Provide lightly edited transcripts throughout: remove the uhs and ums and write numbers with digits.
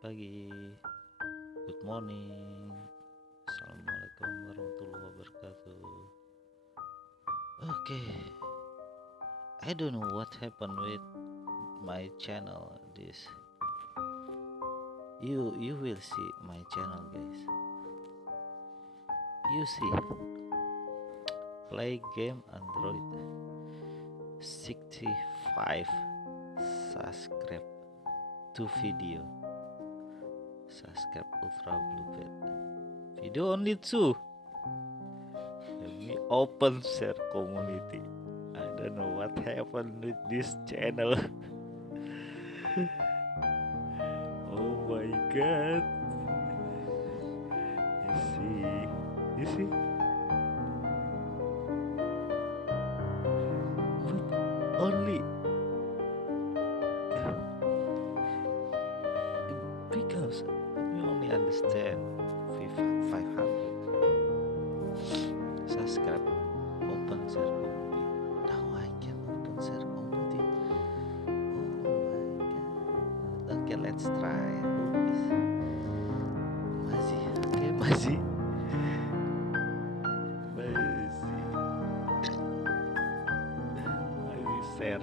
pagi, good morning, assalamualaikum warahmatullahi wabarakatuh. Okay, I don't know what happened with my channel. You will see my channel, guys. You see, play game Android, 65 subscribe to video. Subscribe Ultra Bluebird. Video only 2. Let me open share community. I don't know what happened with this channel. Oh my god. You see? But only because you only understand 500 subscribe open share community. Now I can open share community. Oh my god. Okay, let's try. Masih okay, masih share.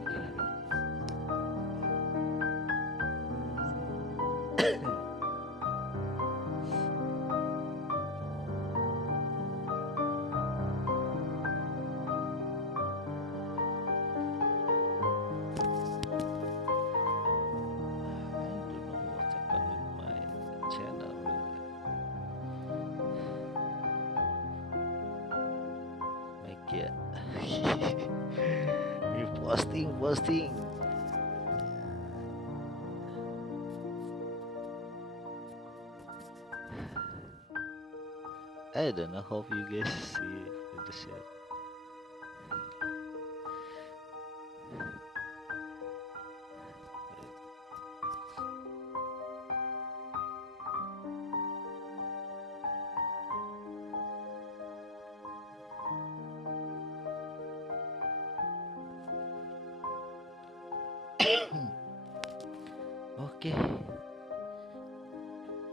Yeah. You posting. I don't know. Hope you guys see the share.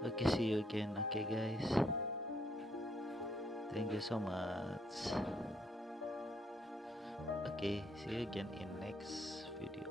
Okay, see you again. Okay, guys, thank you so much. Okay, see you again in next video.